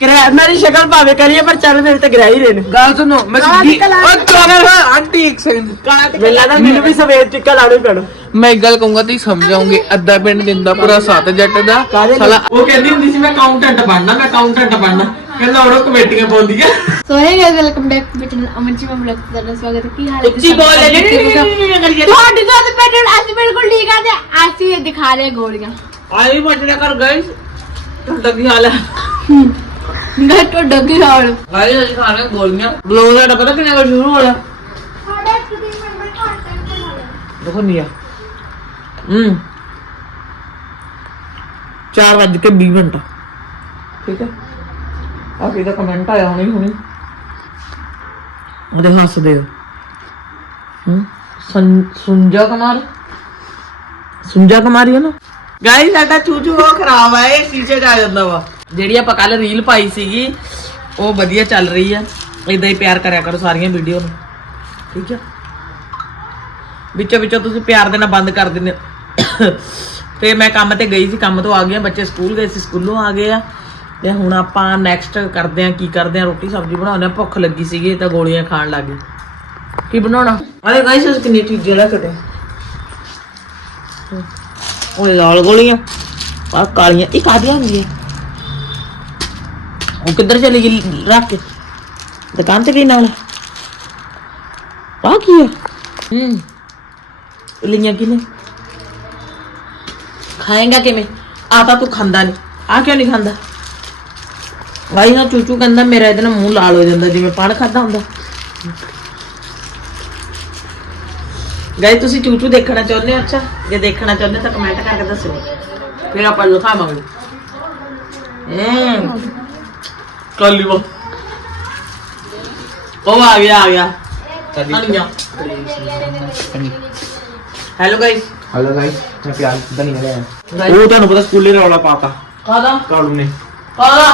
ਕਰਿਆ ਮੇਰੀ ਸ਼ਕਲ ਭਾਵੇਂ ਕਰੀਏ ਪਰ ਚੱਲ ਮੇਰੇ ਤੇ ਗਰਾਈ ਰਹੇ ਨੇ। ਗੱਲ ਸੁਣੋ ਮੈਂ ਸਿੱਧੀ ਲਾ ਓ ਚੋਗਲ ਆਂਟੀ ਇੱਕ ਸੈਕਿੰਡ ਮੈਨੂੰ ਲੱਗਦਾ ਮੈਨੂੰ ਵੀ ਸਵੇਰ ਟਿੱਕਾ ਲਾਉਣਾ ਹੀ ਪੈਣਾ। ਮੈਂ ਇੱਕ ਗੱਲ ਕਹੂੰਗਾ ਤੁਸੀਂ ਸਮਝਾਉਂਗੇ ਅੱਧਾ ਪਿੰਡ ਦਿੰਦਾ ਪੂਰਾ ਸੱਤ ਜੱਟ ਦਾ? ਸਾਲਾ ਉਹ ਕਹਿੰਦੀ ਹੁੰਦੀ ਸੀ ਮੈਂ ਅਕਾਊਂਟੈਂਟ ਬਣਨਾ ਮੈਂ ਅਕਾਊਂਟੈਂਟ ਬਣਨਾ। ਕਹਿੰਦਾ ਉਹ ਕਮੇਟੀਆਂ ਪਾਉਂਦੀਆਂ। So hi guys welcome back to channel Aman ji ਮੈਂ ਬਲੌਗ ਤੇ ਤੁਹਾਡਾ ਸਵਾਗਤ ਹੈ ਕੀ ਹਾਲ ਹੈ? ਉੱਚੀ ਬੋਲ ਹੈ? ਜਿਹੜੀ ਤੁਹਾਡੀ ਤਾਂ ਪੈਟਰਨ ਅਸੀਂ ਬਿਲਕੁਲ ਠੀਕ ਆ ਤੇ ਅਸੀਂ ਦਿਖਾ ਰਹੇ ਗੋਲੀਆਂ। ਆਈ ਬਟਣਾ ਕਰ ਗਾਇਸ ਤੁਹਾਡਾ ਕੀ ਹਾਲ ਹੈ? ਹਾਲ? ਅਸੀਂ ਗੋਲੀਆਂ। ਬਲੌਗ ਦਾ ਪਤਾ ਕਿੰਨੇ ਵਜੇ ਸ਼ੁਰੂ ਹੋਇਆ ਦੇਖੋ ਨਹੀਂ ਆ ਹੂੰ। 4 ਵਜੇ ਕੇ 20 ਮਿੰਟ। ਠੀਕ ਹੈ? ਆ ਕਿਹਦਾ ਕਮੈਂਟ ਆਇਆ ਹੁਣੀ ਹੁਣੀ? ਉਹਦੇ ਹੱਸਦੇ ਹੋ। ਹੂੰ ਸੁੰਜਾ ਕੁਮਾਰ? ਸੁੰਜਾ ਕੁਮਾਰੀ ਹੈ ਨਾ? ਗਾਈ ਸਾਡਾ ਚੂਚੂ ਉਹ ਖਰਾਬ ਹੈ ਇਹ ਸ਼ੀਸ਼ੇ 'ਚ ਆ ਜਾਂਦਾ ਵਾ। ਜਿਹੜੀ ਆਪਾਂ ਕੱਲ ਰੀਲ ਪਾਈ ਸੀਗੀ ਉਹ ਵਧੀਆ ਚੱਲ ਰਹੀ ਆ। ਇਦਾਂ ਹੀ ਪਿਆਰ ਕਰਿਆ ਕਰੋ ਸਾਰੀਆਂ ਵੀਡੀਓ ਨੂੰ। ਠੀਕ ਹੈ ਵਿੱਚੋਂ ਵਿੱਚੋਂ ਤੁਸੀਂ ਪਿਆਰ ਦੇਣਾ ਬੰਦ ਕਰ ਦਿੰਦੇ। ਤੇ ਮੈਂ ਕੰਮ ਤੇ ਗਈ ਸੀ ਕੰਮ ਤੋਂ ਆ ਗਿਆ ਬੱਚੇ ਸਕੂਲ ਗਏ ਸੀ ਸਕੂਲੋਂ ਆ ਗਏ ਆ। ਤੇ ਹੁਣ ਆਪਾਂ ਨੈਕਸਟ ਕਰਦੇ ਆ ਕੀ ਕਰਦੇ ਆ ਰੋਟੀ ਸਬਜ਼ੀ ਬਣਾਉਂਦੇ ਆ। ਭੁੱਖ ਲੱਗੀ ਸੀਗੀ ਤਾਂ ਗੋਲੀਆਂ ਖਾਣ ਲੱਗ ਗਏ। ਕੀ ਬਣਾਉਣਾ? ਅਰੇ ਗਾਇਸ ਇਸ ਕਿੰਨੀ ਚੀਜ਼ਾਂ ਲੈ ਕੇ ਉਹ ਲਾਲ ਗੋਲੀਆਂ। ਆ ਕਾਲੀਆਂ ਇਹ ਕਾਦੀਆਂ ਹੁੰਦੀਆਂ? ਉਹ ਕਿੱਧਰ ਚਲੀ ਗਈ ਰੱਖ ਕੇ? ਦੁਕਾਨ ਤੇ ਗਈ ਨਾਲ? ਆ ਕੀ ਹੈ। ਹੂੰ ਲਿਆਂ ਕਿਨੇ ਖਾਏਗਾ ਕਿਵੇਂ? ਆ ਤਾਂ ਤੂੰ ਖਾਂਦਾ ਨਹੀਂ ਆ ਕਿਉਂ ਨਹੀਂ ਖਾਂਦਾ? ਵਾਈ ਨਾ ਚੂਚੂ ਕਹਿੰਦਾ ਮੇਰਾ ਇਹਦੇ ਨਾਲ ਮੂੰਹ ਲਾਲ ਹੋ ਜਾਂਦਾ, ਜਿਵੇਂ ਪਾਣ ਖਾਦਾ ਹੁੰਦਾ। ਗਾਈ ਤੁਸੀਂ ਚੂਚੂ ਦੇਖਣਾ ਚਾਹੁੰਦੇ ਹੋ? ਅੱਛਾ। ਜੇ ਦੇਖਣਾ ਚਾਹੁੰਦੇ ਤਾਂ ਕਮੈਂਟ ਕਰਕੇ ਦੱਸੋ ਫਿਰ ਆਪਾਂ ਲਿਖਾਵਾਂਗੇ ਹੂੰ। ਕੱਲੀ ਵਾ ਉਹ ਆ ਗਿਆ ਆ ਗਿਆ ਅਣੀਆਂ ਹੈਲੋ ਗਾਇਸ हेलो गाइस मैं प्यार कितना नहीं है ਗਾਇਸ ਉਹ ਤੁਹਾਨੂੰ ਪਤਾ ਸਕੂਲੇ ਰੌਲਾ ਪਾਤਾ ਕਾਦਾ ਕਾਲੂ ਨੇ ਕਾਦਾ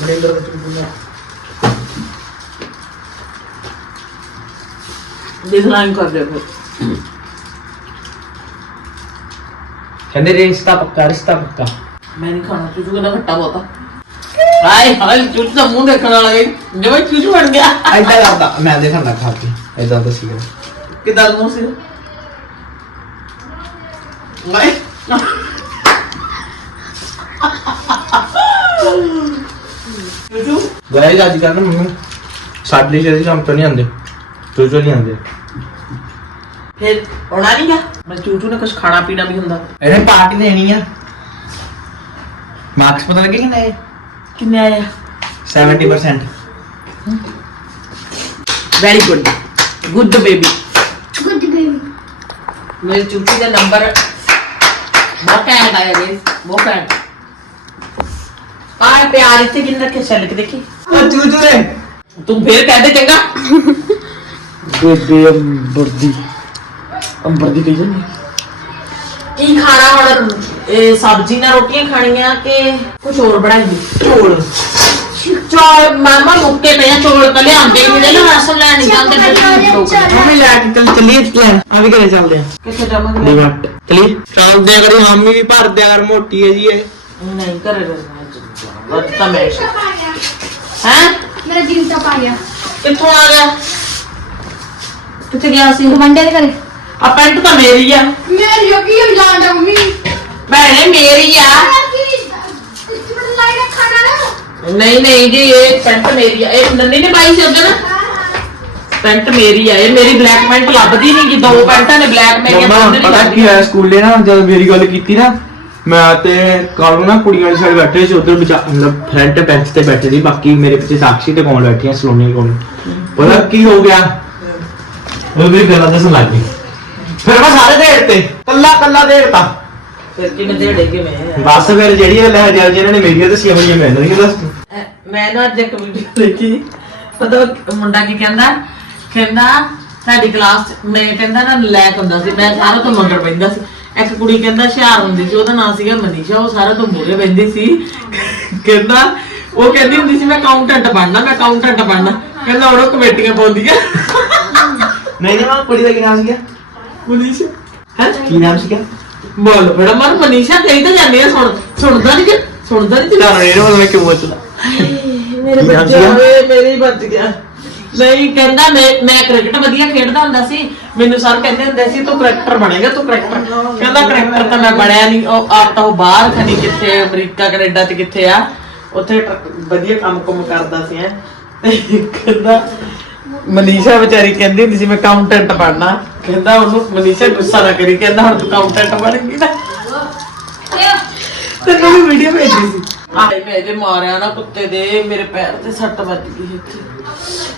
ਮਨਿੰਦਰ ਦਾ ਚੁੱਪ ਨਾ ਡਿਜ਼ਾਈਨ ਕਰ ਦੇ ਫਿਰ ਕਹਿੰਦੇ ਰਿਸ਼ਤਾ ਪੱਕਾ ਰਿਸ਼ਤਾ ਪੱਕਾ ਮੈਂ ਨਹੀਂ ਖਾਣਾ ਚੂਚੂ ਕਹਿੰਦਾ ਖੱਟਾ ਬਹੁਤਾ ਹਾਏ ਹਾਏ ਚੂਚੂ ਦਾ ਮੂੰਹ ਦੇਖਣ ਵਾਲਾ ਗਈ। ਜਿਵੇਂ ਚੂਚੂ ਬਣ ਗਿਆ। ਐਦਾਂ ਕਰਦਾ ਮੈਂ ਦੇਖਣ ਲੱਗ ਖਾ ਕੇ ਐਦਾਂ ਦਾ ਸੀਗਾ ਕਿਦਾਂ ਦਾ ਮੂੰਹ ਸੀ? ਮੈਂ ਚੂਚੂ? ਗਾਇਸ ਅੱਜ ਕੱਲ੍ਹ ਨਾ ਮੰਮੀ ਸਾਡੇ ਲਈ ਜਿਹੜੀ ਕੰਮ ਤੋਂ ਨਹੀਂ ਆਉਂਦੇ। ਨਹੀਂ ਫਿਰ ਮੈਂ ਚੂਚੂ ਨੇ ਕੁਝ ਖਾਣਾ ਪੀਣਾ ਵੀ ਹੁੰਦਾ। ਇਹਨੇ ਪਾਰਟੀ ਦੇਣੀ ਆ। ਮਾਰਕਸ ਪਤਾ ਲੱਗੇ ਕਿ ਨਹੀਂ? ਕਿੰਨੇ ਆਇਆ 70% very good good baby good baby ਮੇਰੇ ਚੂਚੂ ਦਾ ਨੰਬਰ ਬਹੁਤ ਘੈਂਟ ਆਇਆ ਗਾਇਸ ਬਹੁਤ ਘੈਂਟ ਆਏ ਪਿਆਰ ਇੱਥੇ ਕਿੰਨ ਰੱਖੇ ਛੱਲ ਕੇ ਦੇਖੀ ਉਹ ਚੂਚੂ ਨੇ ਤੂੰ ਫੇਰ ਕਹਦੇ ਚੰਗਾ ਬੇਬੇ ਅੰਬਰਦੀ ਅੰਬਰਦੀ ਕਹੀ ਜਾਂਦੀ ਕੀ ਖਾਣਾ ਹੁਣ ਇਹ ਸਬਜ਼ੀ ਨਾਲ ਰੋਟੀਆਂ ਖਾਣੀਆਂ ਕਿ ਕੁਝ ਹੋਰ ਬਣਾਈਏ ਢੋਲ ਚੌਲ ਮਾਮਾ ਮੁੱਕੇ ਪਏ ਆ, ਚੌਲ ਤਾਂ ਲਿਆਂਦੇ ਹੀ ਨਹੀਂ ਨਾ ਰਸਮ ਲੈਣ ਨਹੀਂ ਜਾਂਦੇ ਮੰਮੀ ਲੈ ਕੇ ਚੱਲ ਚੱਲੀਏ ਲੈ ਆ ਵੀ ਘਰੇ ਚੱਲਦੇ ਆ ਕਿੱਥੇ ਜਾਵਾਂਗੇ ਡਿਵੈਂਟ ਚਲੀ ਚੱਲਦੇ ਆ ਕਰੀ ਮੰਮੀ ਵੀ ਭਰ ਦਿਆ ਕਰ ਮੋਟੀ ਹੈ ਜੀ ਇਹ ਨਹੀਂ ਘਰੇ ਰਹਿਣਾ ਅੱਜ ਤਾਂ ਮੈਂ ਹੈ ਮੇਰਾ ਜੀਨ ਟਾਪ ਆ ਗਿਆ ਕਿੱਥੋਂ ਆ ਗਿਆ ਕਿੱਥੇ ਗਿਆ ਸੀ ਗਵੰਡੇ ਦੇ ਘਰੇ ਆ ਪੈਂਟ ਤਾਂ ਮੇਰੀ ਆ ਮੇਰੀ ਯੋਗੀ ਹੋ ਜਾਂਦਾ ਮੰਮੀ ਭੈਣੇ ਮੇਰੀ ਆ। ਨਹੀਂ ਨਹੀਂ ਜੀ ਇਹ ਪੈਂਟ ਮੇਰੀ ਆ। ਇਹ ਨੰਨੀ ਨੇ ਪਾਈ ਸੀ ਉਦੋਂ ਪੈਂਟ ਮੇਰੀ ਆ। ਇਹ ਮੇਰੀ ਬਲੈਕ ਪੈਂਟ ਲੱਭਦੀ ਨਹੀਂ ਕਿ ਦੋ ਪੈਂਟਾਂ ਨੇ ਬਲੈਕ ਮੇਰੀਆਂ ਮੰਮਾ ਦੋਨੇ ਪਤਾ ਕੀ ਹੋਇਆ ਸਕੂਲੇ ਨਾ ਜਦ ਮੇਰੀ ਗੱਲ ਕੀਤੀ ਨਾ ਮੈਂ ਤੇ ਕਾਲੂ ਨਾ ਕੁੜੀਆਂ ਦੀ ਸਾਈਡ ਬੈਠੇ ਸੀ ਉਧਰ ਮਤਲਬ ਫਰੰਟ ਬੈਂਚ ਤੇ ਬੈਠੇ ਸੀ ਬਾਕੀ ਮੇਰੇ ਪਿੱਛੇ ਸਾਕਸ਼ੀ ਤੇ ਕੋਲ ਬੈਠੀਆਂ ਸਲੋਨੀ ਕੋਲ। ਪਤਾ ਕੀ ਹੋ ਗਿਆ? ਉਹ ਵੀ ਗੱਲਾਂ ਦੱਸਣ ਲੱਗ ਗਈ। ਫਿਰ ਮੈਂ ਸਾਰੇ ਦੇੜ ਤੇ ਕੱਲਾ ਕੱਲਾ ਦੇੜਤਾ ਫਿਰ ਕਿਵੇਂ ਬਸ ਫਿਰ ਜਿਹੜੀ ਇਹ ਲੈ ਜਾ ਜਿਹਨਾਂ ਨੇ ਮੇਰੀਆਂ ਦੱਸੀਆਂ ਹੋਈਆਂ ਮੈਨੂੰ ਨਹੀਂ ਦੱਸ ਅਹ ਮੈਂ ਨਾ ਅੱਜ ਇੱਕ ਵੀਡੀਓ ਦੇਖੀ। ਪਤਾ ਉਹ ਮੁੰਡਾ ਕੀ ਕਹਿੰਦਾ? ਕਹਿੰਦਾ ਸਾਡੀ ਕਲਾਸ ਚ ਮੈਂ ਕਹਿੰਦਾ ਨਾ ਲੈਕ ਹੁੰਦਾ ਸੀ ਮੈਂ ਸਾਰਾ ਤੋਂ ਮੰਗਰ ਪੈਂਦਾ ਸੀ। ਇੱਕ ਕੁੜੀ ਕਹਿੰਦਾ ਹੁਸ਼ਿਆਰ ਹੁੰਦੀ ਸੀ ਉਹਦਾ ਨਾਮ ਸੀਗਾ ਮਨੀਸ਼ਾ ਉਹ ਸਾਰਾ ਤੋਂ ਮੂਰੇ ਬੈੰਦੀ ਸੀ। ਕਹਿੰਦਾ ਉਹ ਕਹਿੰਦੀ ਹੁੰਦੀ ਸੀ ਮੈਂ ਅਕਾਊਂਟੈਂਟ ਬਣਨਾ ਮੈਂ ਅਕਾਊਂਟੈਂਟ ਬਣਨਾ। ਕਹਿੰਦਾ ਉਹ ਕਮੇਟੀਆਂ ਪਾਉਂਦੀਆਂ। ਨਹੀਂ ਨਹੀਂ ਮੈਂ ਕੁੜੀ ਦਾ ਕੀ ਨਾਮ ਸੀਗਾ? ਮਨੀਸ਼ਾ। ਹੈ? ਕੀ ਨਾਮ ਸੀਗਾ? ਬੋਲ ਬੜਾ ਮਨ ਮਨੀਸ਼ਾ ਕਹੀ ਤਾਂ ਜਾਂਦੀ ਆ ਸੁਣ ਸੁਣਦਾ ਨਹੀਂ ਕਿ ਸੁਣਦਾ ਨਹੀਂ ਤੁਹਾਨੂੰ ਇਹ ਨਾ ਮੈਂ ਕਿਉਂ ਬੋਲਦਾ ਮੇਰੇ ਕੀ ਬੱਚੇ ਸੀਗਾ? ਹੋਏ ਮੇਰੇ ਹੀ ਬਚ ਗਿਆ। ਨਹੀਂ ਕਹਿੰਦਾ ਮੈਂ ਮੈਂ ਕ੍ਰਿਕਟ ਵਧੀਆ ਖੇਡਦਾ ਹੁੰਦਾ ਸੀ। ਮੈਨੂੰ ਸਰ ਕਹਿੰਦੇ ਹੁੰਦੇ ਸੀ ਤੂੰ ਕਰੈਕਟਰ ਬਣੇਗਾ ਤੂੰ ਕਰੈਕਟਰ। ਕਹਿੰਦਾ ਕਰੈਕਟਰ ਤਾਂ ਮੈਂ ਬਣਿਆ ਨਹੀਂ ਉਹ ਆਪ ਤਾਂ ਉਹ ਬਾਹਰ ਖਣੀ ਕਿੱਥੇ ਅਮਰੀਕਾ ਕੈਨੇਡਾ ਚ ਕਿੱਥੇ ਆ। ਉੱਥੇ ਟਰ- ਵਧੀਆ ਕੰਮ ਕੁਮ ਕਰਦਾ ਸੀ ਐ ਕਹਿੰਦਾ ਮਨੀਸ਼ਾ ਵਿਚਾਰੀ ਕਹਿੰਦੀ ਹੁੰਦੀ ਸੀ ਮੈਂ ਕਾਊਂਟੈਂਟ ਬਣਨਾ। ਕਹਿੰਦਾ ਉਹਨੂੰ ਮਨੀਸ਼ਾ ਗੁੱਸਾ ਨਾ ਕਰੀ। ਕਹਿੰਦਾ ਹੁਣ ਤੂੰ ਕਾਊਂਟੈਂਟ ਬਣੇਗੀ ਨਾ। ਤੈਨੂੰ ਵੀ ਵੀਡੀਓ ਭੇਜੀ ਸੀ। ਆਏ ਮੈਂ ਜੇ ਮਾਰਿਆ ਨਾ ਕੁੱਤੇ ਦੇ ਮੇਰੇ ਪੈਰ ਤੇ ਸੱਟ ਵੱਜ ਗਈ ਇੱਥੇ।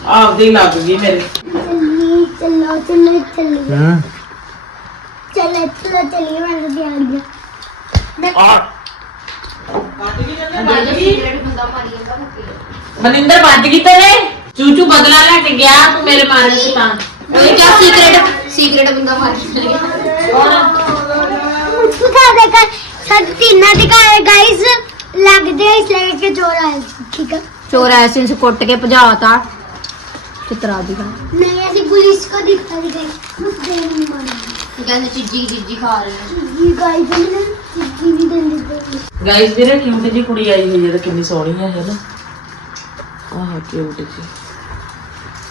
ਆਪਦੀ ਲੱਗ ਗਈ ਮੇਰੇ। ਚੱਲੀ ਚੱਲੋ ਚੱਲੋ ਚੱਲੀ ਹੂੰ ਚੱਲੇ ਚੱਲੋ ਚੱਲੀ ਮੈਂ ਤਾਂ ਧਿਆਨ ਗਿਆ ਆ ਮਨਿੰਦਰ ਵੱਜ ਗਈ ਤੇਰੇ? ਚੂਚੂ ਬਦਲਾ ਲੈ ਕੇ ਗਿਆ ਤੂੰ ਮੇਰੇ ਮਾਰਨ ਸੀ ਤਾਂ ਉਹ ਕਿਆ ਸੀਕ੍ਰੇਟ ਸੀਕ੍ਰੇਟ ਬੰਦਾ ਮਾਰ ਕੇ ਚਲ ਗਿਆ ਮੁਸਕਾ ਦੇਖਾ ਸੱਤ ਤਿੰਨਾਂ ਦੇ ਘਰ ਗਾਇਸ ਲੱਗਦੇ ਆ ਇਸ ਲਈ ਕਿ ਚੋਰ ਆਏ ਸੀ, ਠੀਕ ਹੈ ਚੋਰ ਆਇਆ ਸੀ ਇਸੇ ਕੁੱਟ ਕੇ ਭਜਾਤਾ ਚਿਤਰਾ ਦੀ ਨਹੀਂ ਅਸੀਂ ਪੁਲਿਸ को दिखा दी गई उस दिन नहीं माना ਕਹਿੰਦੇ ਚੀਜੀ ਚੀਜੀ ਖਾ ਰਹੇ ये गाइस ने चिट्ठी भी दे दी ਗਾਇਸ ਵੀਰੇ ਕਿਊਟ ਜੀ ਕੁੜੀ ਆਈ ਹੋਈ ਹੈ ਤਾਂ ਕਿੰਨੀ ਸੋਹਣੀ ਹੈ ਹੈ ਨਾ ਆਹ ਕਿਊਟ ਜੀ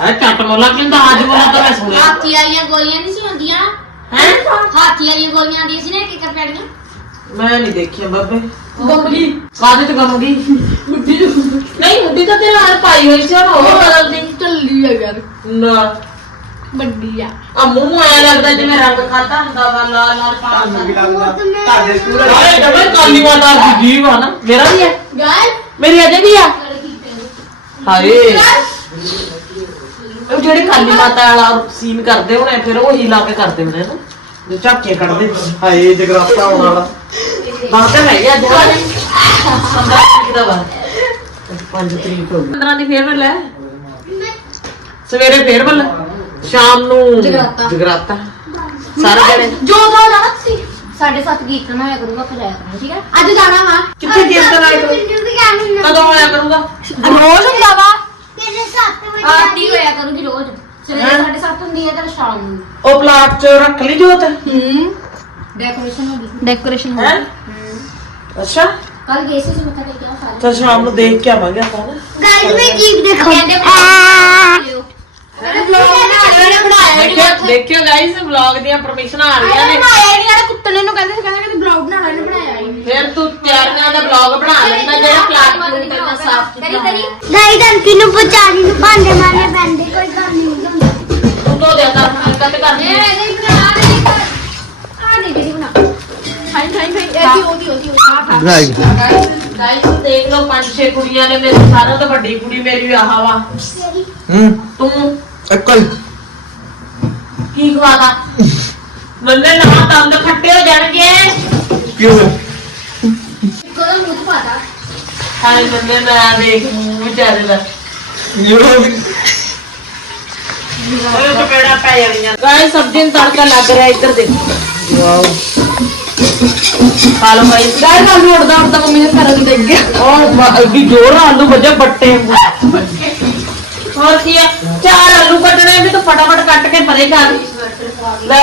ਆ ਚੱਟ ਮੋਲਾ ਕਹਿੰਦਾ ਅੱਜ ਮੋਲਾ ਤਾਂ ਮੈਂ ਸੁਣਿਆ ਹਾਥੀ ਵਾਲੀਆਂ ਗੋਲੀਆਂ ਨਹੀਂ ਸੀ ਹੁੰਦੀਆਂ ਹੈ ਹਾਥੀ ਵਾਲੀਆਂ ਗੋਲੀਆਂ ਆਉਂਦੀਆਂ ਸੀ ਨਾ ਇੱਕ ਇੱਕ ਪੈੜੀਆਂ ਮੈਂ ਨਹੀਂ ਦੇਖਿਆ ਬਾਬੇ ਗੰਮਗੀ ਕਾਦੇ ਤੇ ਗੰਮਗੀ ਮੁੱਢੀ ਨਹੀਂ ਮੁੱਢੀ ਤਾਂ ਤੇਰੇ ਨਾਲ ਪਾਈ ਹੋਈ ਸੀ ਉਹ ਬਦਲਦੀ ਢੱਲੀ ਆ ਯਾਰ ਨਾ ਵੱਡੀ ਆ ਆ ਮੂੰਹ ਆਇਆ ਲੱਗਦਾ ਜਿਵੇਂ ਰੰਗ ਖਾਦਾ ਹੁੰਦਾ ਵਾ ਲਾਲ ਲਾਲ ਤੁਹਾਨੂੰ ਕੀ ਪਾ ਲੱਗਦਾ ਤੁਹਾਡੇ ਸਕੂਲ ਆਏ ਡਬਲ ਕਾਲੀ ਮਾਤਾ ਦੀ ਜੀਵ ਆ ਨਾ ਮੇਰਾ ਵੀ ਹੈ ਗਾਇਸ ਮੇਰੀ ਅਜੇ ਵੀ ਆ ਹਾਏ ਜਿਹੜੇ ਕਾਲੀ ਮਾਤਾ ਵਾਲਾ ਸੀਨ ਕਰਦੇ ਹੋਣੇ ਫਿਰ ਉਹੀ ਲਾ ਕੇ ਕਰਦੇ ਹੋਣੇ ਨਾ। ਜੋ ਝਾਕੇ ਕੱਢਦੇ ਹਾਏ ਜਗਰਾਤਾ ਆਉਣ ਵਾਲਾ। ਬਾਅਦ ਤਾਂ ਹੈਗਾ ਅੱਜ ਵਾਲੇ 15 ਤਰੀਕ ਦਾ ਬਾਅਦ 5 ਤਰੀਕ ਹੋ ਗਈ। ਦੀ ਫੇਰ ਵੱਲ ਸਵੇਰੇ ਫੇਰ ਵੱਲ? ਸ਼ਾਮ ਨੂੰ ਜਗਰਾਤਾ। ਜਗਰਾਤਾ। ਸਾਰੇ ਜਣੇ ਜੋ ਦਾ ਜਾਣਾ ਸੀ ਸਾਡੇ ਸਾਥ ਹੋਇਆ ਕਰੂਗਾ ਫਿਰ ਆਇਆ ਠੀਕ ਹੈ? ਅੱਜ ਜਾਣਾ ਵਾ। ਕਿੱਥੇ ਕੀਰਤਨ ਆਇਆ ਕਰੂਗਾ? ਕਦੋਂ ਆਇਆ ਕਰੂਗਾ? ਰੋਜ਼ ਹੁੰਦਾ ਵਾ। ਪਹਿਲੇ 7 ਵਜੇ ਆਪ ਦੀ ਹੋਇਆ ਕਰੂਗੀ ਰੋਜ਼? ਸਵੇਰੇ ਹੈਂ? 7:30 ਹੁੰਦੀ ਹੈ ਤਾਂ ਸ਼ਾਮ ਨੂੰ। ਉਹ ਪਲਾਟ ਚ ਰੱਖ ਲਈ ਜੋਤ ਹੂੰ। ਡੈਕੋਰੇਸ਼ਨ ਹੋ ਗਈ। ਡੈਕੋਰੇਸ਼ਨ ਹੋ ਹੈ? ਗਈ। ਅੱਛਾ। ਕੱਲ ਗਏ ਸੀ ਮੱਥਾ ਟੇਕਿਆ ਉਹ ਸਾਰੇ? ਤਾਂ ਸ਼ਾਮ ਨੂੰ ਦੇਖ ਕੇ ਆਵਾਂਗੇ ਆਪਾਂ ਨਾ। ਗਾਇਜ਼ ਮੈਂ ਕੀ ਦੇਖੋ? ਕਹਿੰਦੇ ਅਰੇ ਬਲੌਗ ਬਣਾ ਲਿਆ ਬਣਾਇਆ ਨਹੀਂ ਦੇਖਿਓ ਦੇਖਿਓ ਗਾਇਸ ਵਲੌਗ ਦੀਆਂ ਪਰਮਿਸ਼ਨਾਂ ਆ ਰਹੀਆਂ ਨੇ। ਬਣਾਇਆ ਨਹੀਂ ਯਾਰ ਕੁੱਤਨੇ ਨੂੰ ਕਹਿੰਦੇ ਸੀ ਕਹਿੰਦੇ ਕਿ ਬਲੌਗ ਬਣਾ ਲੈਣ ਬਣਾਇਆ। ਫਿਰ ਤੂੰ ਤਿਆਰੀਆਂ ਦਾ ਬਲੌਗ ਬਣਾ ਲੈਂਦਾ ਜਿਹੜਾ ਪਲਾਟ ਨੂੰ ਤੇਰਾ ਸਾਫ਼ ਕੀਤਾ ਹੈ ਨਹੀਂ ਤਾਂ ਕਿਨੂੰ ਪੁਚਾਣੀ ਨੂੰ ਭਾਂਡੇ ਮਾਰਨੇ ਪੈਂਦੇ ਕੋਈ ਗੱਲ ਨਹੀਂ ਤੂੰ ਧੋ ਦਿਆ ਕਰ ਮੈਂ ਕੱਟ ਕਰਨੀ ਆ। ਬਣਾਈ। ਗਾਇਸ ਦੇਖ ਲਓ ਪੰਜ ਛੇ ਕੁੜੀਆਂ ਨੇ ਮੇਰੀ ਸਾਰਿਆਂ ਤੋਂ ਵੱਡੀ ਕੁੜੀ ਮੇਰੀ ਆਹ ਵਾ। ਹੂੰ। ਤੂੰ ਅਕਲ। ਕੀ ਖਵਾਦਾ ਮੰਨੇ ਨਾ ਦੰਦ ਖੱਟੇ ਹੋ ਜਾਣਗੇ। ਕਿਉਂ? ਹਾਏ ਨੰਨੇ ਮੈਂ ਵੇਖ ਮੂੰਹ ਵਿਚਾਰੇ ਦਾ। ਓਏ ਚਪੇੜਾ ਪੈ ਜਾਣੀਆਂ ਗਾਇਸ ਸਬਜ਼ੀ ਨੂੰ ਤੜਕਾ ਲੱਗ ਰਿਹਾ ਇੱਧਰ ਦੇਖੋ ਵਾਓ। ਲਓ ਭਾਈ। ਗਾਇਸ ਆਲੂ ਉੜਦਾ ਉੜਦਾ ਮੰਮੀ ਦੇ ਘਰ ਨੂੰ ਦੇਖ ਗਿਆ ਔਰ ਵੀ ਜੋਰ ਆਲੂ ਵਜੇ ਬੱਟੇ ਹੋਰ ਕੀ ਆ? ਚਾਰ ਆਲੂ ਕੱਟਣੇ ਵੀ ਤੂੰ ਫਟਾਫਟ ਕੱਟ ਕੇ ਪਰੇ ਕਰ। ਲੈ।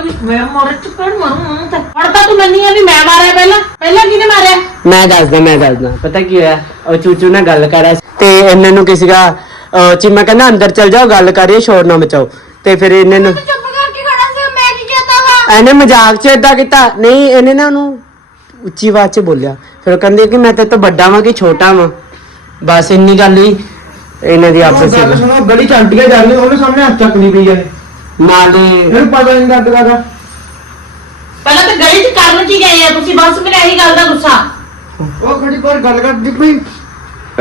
ਆ ਵੀ ਮੈਂ ਮਾਰੇ ਚਪੇੜ ਮਾਰੂ ਤਾਂ ਹੁਣ ਤਾਂ ਤੂੰ ਮੰਨੀ ਆ ਵੀ ਮੈਂ ਮਾਰਿਆ ਪਹਿਲਾਂ। ਪਹਿਲਾਂ ਕਿਹਨੇ ਮਾਰਿਆ? ਮੈਂ ਦੱਸਦਾ ਮੈਂ ਦੱਸਦਾ। ਪਤਾ ਕੀ ਹੋਇਆ? ਉਹ ਚੂਚੂ ਨਾਲ ਗੱਲ ਕਰ ਰਿਹਾ ਸੀ। ਤੇ ਇਹਨਾਂ ਨੂੰ ਕਿਸੇ ਦਾ ਅਹ ਚੀਮਾ ਕਹਿੰਦਾ ਅੰਦਰ ਚਲ ਜਾਓ ਗੱਲ ਕਰੀਏ ਸ਼ੋਰ ਨਾ ਮਚਾਓ। ਤੇ ਫਿਰ ਇਹਨੇ ਨੂੰ ਚੁੱਪ ਕਰਕੇ ਖੜਾ ਸੀ ਮੈਂ ਕੀ ਕੀਤਾ ਵਾ? ਇਹਨੇ ਮਜ਼ਾਕ 'ਚ ਏਦਾਂ ਕੀਤਾ। ਨਹੀਂ ਇਹਨੇ ਨਾ ਉਹਨੂੰ ਉੱਚੀ ਆਵਾਜ਼ 'ਚ ਬੋਲਿਆ। ਫਿਰ ਉਹ ਕਹਿੰਦੀ ਕਿ ਮੈਂ ਤੇ ਤੋਂ ਵੱਡਾ ਵਾਂ ਕਿ ਛੋਟਾ ਵਾਂ? ਬਸ ਇੰਨੀ ਗੱਲ ਹੀ ਇਹਨਾਂ ਦੀ ਆਪਸ ਗੱਲ ਵਿੱਚ ਸੁਣੋ ਗਲੀ ਚ ਆਂਟੀਆਂ ਜਾ ਰਹੀਆਂ ਉਹਨੇ ਸਾਹਮਣੇ ਹੱਥ ਚੱਕਦੀ ਪਈ ਹੈ। ਨਾਲੇ ਮੈਨੂੰ ਪਤਾ ਨਹੀਂ ਲੱਗ ਲੱਗਾ ਪਹਿਲਾਂ ਤਾਂ ਗਲੀ 'ਚ ਕਰਨ ਕੀ ਗਏ ਆ ਤੁਸੀਂ ਬਸ ਮੈਨੂੰ ਇਹੀ ਗੱਲ ਦਾ ਗੁੱਸਾ। ਉਹ ਖੜੀ ਪਰ ਗੱਲ ਕਰਦੀ ਪਈ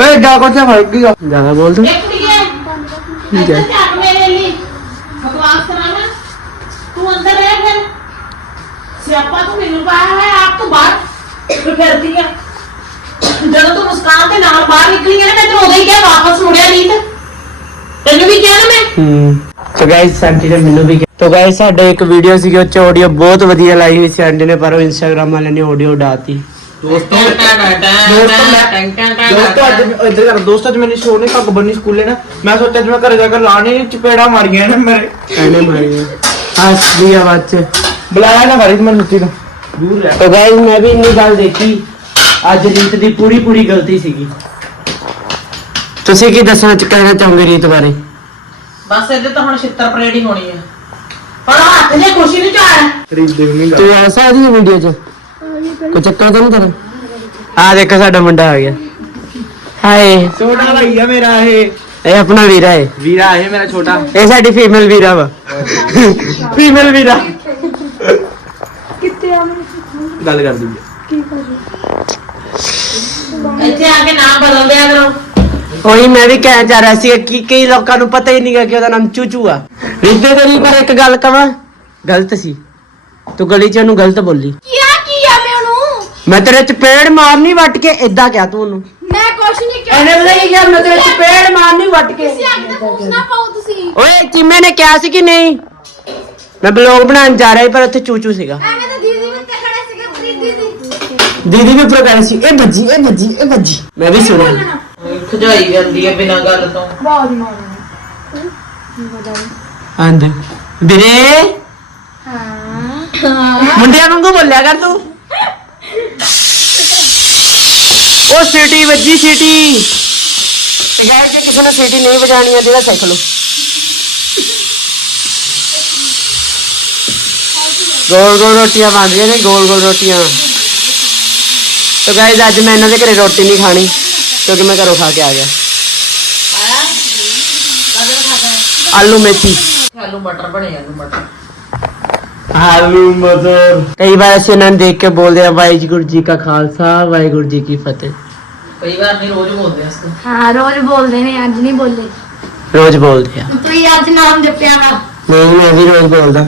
ਏ ਜਾ ਕੋਥੇ ਫੜ ਗਿਆ ਜ਼ਿਆਦਾ ਬੋਲ ਤੂੰ। ਇੱਕ ਕੁੜੀਏ ਠੀਕ ਹੈ। ਇੱਧਰ ਚੱਕ ਮੇਰੇ ਲਈ। ਬਕਵਾਸ ਕਰਾਣਾ ਤੂੰ ਅੰਦਰ ਰਹਿ ਫਿਰ। ਸਿਆਪਾ ਤੂੰ ਮੈਨੂੰ ਪਾਇਆ ਹੈ ਆਪ ਤੋਂ ਬਾਹਰ ਫਿਰਦੀ ਆ। ਜਦੋਂ ਤੂੰ ਮੁਸਕਾਨ ਦੇ ਨਾਲ ਬਾਹਰ ਨਿਕਲੀ ਹੈ ਨਾ ਮੈਂ ਤੈਨੂੰ ਉਦੋਂ ਹੀ ਕਿਹਾ ਵਾਪਸ ਮੁੜਿਆ ਨਹੀਂ ਤੇ ਤੈਨੂੰ ਵੀ ਕਿਹਾ ਨਾ ਮੈਂ? ਹੂੰ। ਸੋ ਗਾਇਸ ਆਂਟੀ ਨੇ ਮੈਨੂੰ ਵੀ ਕਿਹਾ। ਤੋ ਗਾਇਸ ਸਾਡੇ ਇੱਕ ਵੀਡੀਓ ਸੀਗੀ ਉਹ ਚ ਆਡੀਓ ਬਹੁਤ ਵਧੀਆ ਲਾਈ ਹੋਈ ਸੀ ਆਂਟੀ ਨੇ ਪਰ ਉਹ ਇੰਸਟਾਗ੍ਰਾਮ ਵਾਲਿਆਂ ਨੇ ਆਡੀਓ ਉਡਾਤੀ। ਦੋਸਤੋ ਦੋਸਤੋ ਅੱਜ ਇੱਧਰ ਕਰ ਦੋਸਤੋ ਅੱਜ ਮੈਨੂੰ ਸ਼ੋਰ ਨੇ ਪੱਗ ਬੰਨੀ ਸਕੂਲੇ ਨਾ। ਮੈਂ ਸੋਚਿਆ ਜਿਵੇਂ ਘਰੇ ਜਾ ਕੇ ਲਾਣੇ ਚਪੇੜਾ ਮਾਰੀਆਂ ਨੇ ਮੇਰੇ। ਐਨੇ ਮਾਰੀ। ਹੱਸ ਦੀ ਆਵਾਜ਼ ਚ। ਬੁਲਾਇਆ ਨਾ ਕਰੀ ਮੈਨੂੰ ਨੁੱਤੀ ਨੂੰ ਦੂਰ ਰਹਿ। ਤੋ ਗਾਇਸ ਮੈਂ ਵੀ ਇੰਨੀ ਗੱਲ ਦੇਖੀ। ਅੱਜ ਰੀਤ ਦੀ ਪੂਰੀ ਪੂਰੀ ਗਲਤੀ ਸੀਗੀ। ਤੁਸੀਂ ਕੀ ਦੱਸਣਾ ਚ ਕਹਿਣਾ ਚਾਹੋਗੇ ਰੀਤ ਬਾਰੇ? ਬਸ ਇਹਦੇ ਤਾਂ ਹੁਣ ਛਿੱਤਰ ਪਰੇਡ ਹੀ ਹੋਣੀ ਆ। ਪਰ ਹੱਥ ਜੇ ਖੁਸ਼ੀ ਨੂੰ ਝਾੜ। ਰੀਤ ਦੇਖ ਨਹੀਂ ਤੂੰ ਆ ਸਕਦੀ ਹੈ ਵੀਡੀਓ ਚ? ਕੋਈ ਚੱਕਰ ਤਾਂ ਨਹੀਂ ਤੇਰਾ? ਆ ਦੇਖੋ ਸਾਡਾ ਮੁੰਡਾ ਆ ਗਿਆ। ਹਾਏ। ਛੋਟਾ ਭਾਈ ਆ ਮੇਰਾ ਇਹ। ਇਹ ਆਪਣਾ ਵੀਰਾ ਹੈ ਵੀਰਾ ਇਹ ਮੇਰਾ ਛੋਟਾ। ਇਹ ਸਾਡੀ ਫੀਮੇਲ ਵੀਰਾ ਵਾ। ਫੀਮੇਲ ਵੀਰਾ। ਗੱਲ ਕਰਦੀ ਇੱਥੇ ਆ ਕੇ ਨਾਮ ਬਦਲ ਦਿਆ ਕਰੋ। ਉਹੀ ਮੈਂ ਵੀ ਕਹਿਣਾ ਚਾਹ ਰਿਹਾ ਸੀ ਕਿ ਕਈ ਲੋਕਾਂ ਨੂੰ ਪਤਾ ਹੀ ਨਹੀਂਗਾ ਕਿ ਉਹਦਾ ਨਾਮ ਚੂਚੂ ਆ। ਰਿਸ਼ਤੇ ਦੇ ਲਈ ਪਰ ਇੱਕ ਗੱਲ ਕਵਾਂ ਗਲਤ ਸੀ। ਤੂੰ ਗਲੀ 'ਚ ਉਹਨੂੰ ਗਲਤ ਬੋਲੀ। ਕੀ ਕੀ ਮੈਂ ਉਹਨੂੰ? ਮੈਂ ਤੇਰੇ ਚਪੇੜ ਮਾਰਨੀ ਵੱਟ ਕੇ ਇਦਾਂ ਕਿਹਾ ਤੂੰ ਉਹਨੂੰ। ਮੈਂ ਕੁਛ ਨਹੀਂ ਕਿਹਾ। ਇਹਨੇ ਬਲੇ ਕਿਹਾ ਮੈਂ ਤੇਰੇ ਚਪੇੜ ਮਾਰਨੀ ਵੱਟ ਕੇ। ਤੁਸੀਂ ਅੱਗੇ ਤਾਂ ਪੁੱਛਣਾ ਪਾਓ ਤੁਸੀਂ। ਓਏ ਚਿੰਮੇ ਨੇ ਕਿਹਾ ਸੀ ਕਿ ਨਹੀਂ? ਮੈਂ ਬਲੌਗ ਬਣਾਉਣ ਜਾ ਰਿਹਾ ਸੀ ਪਰ ਉੱਥੇ ਚੂਚੂ ਸੀਗਾ। ਐਵੇਂ ਤਾਂ ਦੀਦੀ ਵੀ ਤੇ ਖੜੇ ਸੀਗੇ ਪ੍ਰੀਤ ਦੀਦੀ ਦੀਦੀ ਵੀ ਕਹਿ ਸੀ ਇਹ ਭੱਜੀ ਇਹ ਭੱਜੀ ਇਹ ਭੱਜੀ ਮੈਂ ਵੀ ਸੁਣਿਆ। ਖਜਾਈ ਜਾਂਦੀ ਹੈ ਬਿਨਾਂ ਗੱਲ ਤੋਂ। ਬਹੁਤ ਮਾਰਨਾ ਆਂਦੇ ਵੀਰੇ? ਮੁੰਡਿਆਂ ਵਾਂਗੂ ਬੋਲਿਆ ਕਰ ਤੂੰ। ਉਹ ਸੀਟੀ ਵੱਜੀ ਸੀਟੀ। ਯਾਰ ਜੇ ਕਿਸੇ ਨੇ ਸੀਟੀ ਨਹੀਂ ਵਜਾਣੀ ਆ ਜਿਹੜਾ ਸਿੱਖ ਲਓ। ਗੋਲ ਗੋਲ ਰੋਟੀਆਂ ਬਣਦੀਆਂ ਨੇ ਗੋਲ ਗੋਲ ਰੋਟੀਆਂ। ਤਾਂ ਗਾਇਜ਼ ਅੱਜ ਮੈਂ ਇਹਨਾਂ ਦੇ ਘਰੇ ਰੋਟੀ ਨਹੀਂ ਖਾਣੀ। ਕਿਉਂਕਿ ਮੈਂ ਘਰੋਂ ਖਾ ਕੇ ਆ ਗਿਆ ਆਲੂ ਮੇਥੀ ਆਲੂ ਮਟਰ ਬਣੇ ਆਲੂ ਮਟਰ ਆਲੂ ਮਟਰ ਕਈ ਵਾਰ ਅਸੀਂ ਇਹਨਾਂ ਨੂੰ ਦੇਖ ਕੇ ਬੋਲਦੇ ਆ ਵਾਹਿਗੁਰੂ ਜੀ ਕਾ ਖਾਲਸਾ ਵਾਹਿਗੁਰੂ ਜੀ ਕੀ ਫਤਿਹ ਕਈ ਵਾਰ ਨਹੀਂ ਰੋਜ਼ ਬੋਲਦੇ ਆ ਇਸ ਹਾਂ ਰੋਜ਼ ਬੋਲਦੇ ਨੇ ਅੱਜ ਨਹੀਂ ਬੋਲੇ ਰੋਜ਼ ਬੋਲਦੇ ਆ ਤੁਸੀਂ ਅੱਜ ਨਾਮ ਜਪਿਆ ਵਾ ਨਹੀਂ ਮੈਂ ਵੀ ਰੋਜ਼ ਬੋਲਦਾ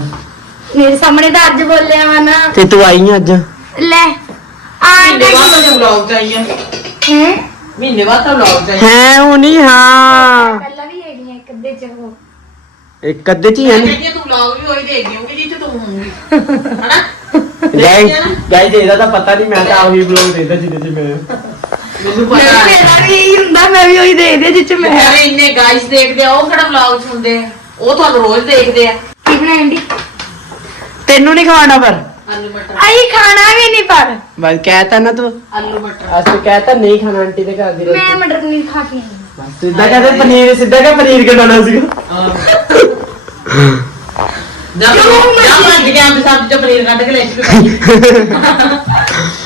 ਮੇਰੇ ਸਾਹਮਣੇ ਤਾਂ ਅੱਜ ਬੋਲਿਆ ਵਾ ਨਾ ਤੇ ਤੂੰ ਆਈ ਆਂ ਅੱਜ ਲੈ ਆ ਮਹੀਨੇ ਬਾਅਦ ਤਾਂ ਵਲੌਗ ਚਾਹੀਏ ਹੈ ਮਹੀਨੇ ਬਾਅਦ ਤਾਂ ਵਲੌਗ ਚਾਹੀਏ ਹੈ ਉਹ ਨਹੀਂ ਹਾਂ। ਪਹਿਲਾਂ ਵੀ ਹੈਗੀਆਂ ਇੱਕ ਅੱਧੇ ਚ ਉਹ। ਇੱਕ ਅੱਧੇ ਚ ਹੀ ਹੈ ਮੈਂ ਨੀ। ਕਹਿੰਦੀ ਆ ਤੂੰ ਵਲੌਗ ਵੀ ਹੋਈ ਦੇਖਦੀ ਹੋਊਗੀ ਜਿੱਥੇ ਤੂੰ ਹੋਊਗੀ। ਹਨਾ? ਗਾਈ ਗਾਈ ਇਹਦਾ ਤਾਂ ਪਤਾ ਨਹੀਂ ਮੈਂ ਤਾਂ ਆਹੀ ਬਲੌਗ ਦੇਖਦਾ ਜਿਹਦੇ ਚ ਮੈਂ। ਮੈਨੂੰ ਪਤਾ ਹੈ। ਮੇਰਾ ਵੀ ਇਹੀ ਹੁੰਦਾ ਮੈਂ ਵੀ ਉਹੀ ਦੇਖਦੀ ਜਿੱਚ ਮੈਂ। ਯਾਰ ਇੰਨੇ ਗਾਇਸ ਦੇਖਦੇ ਆ ਉਹ ਕਿਹੜਾ ਵਲੌਗ ਸੁਣਦੇ ਆ? ਉਹ ਤੁਹਾਨੂੰ ਰੋਜ਼ ਦੇਖਦੇ ਆ। ਕੀ ਬਣਾਉਂਦੀ ਤੈਨੂੰ ਨਹੀਂ ਖਾਣਾ ਪਰ ਆਲੂ ਮਟਰ ਖਾਣਾ ਵੀ ਨਹੀਂ ਪਰ ਬਸ ਕਹਿਤਾ ਨਾ ਤੂੰ ਆਲੂ ਮਟਰ ਅਸੀਂ ਕਹਿਤਾ ਨਹੀਂ ਖਾਣਾ ਆਂਟੀ ਦੇ ਘਰ ਦੀ ਮੈਂ ਰੋਟੀ ਮਟਰ ਪਨੀਰ ਖਾ ਕੇ ਆਈ ਬਸ ਸਿੱਧਾ ਕਹਿੰਦੇ ਪਨੀਰ ਸਿੱਧਾ ਕਹ ਪਨੀਰ ਕਢਾਉਣਾ ਸੀਗਾ ਜਦ ਜਦ ਭੱਜ ਗਿਆ ਅੰਬ ਸਬਜ਼ੀ ਚੋਂ ਪਨੀਰ ਕੱਢ ਕੇ ਲੈ ਕੇ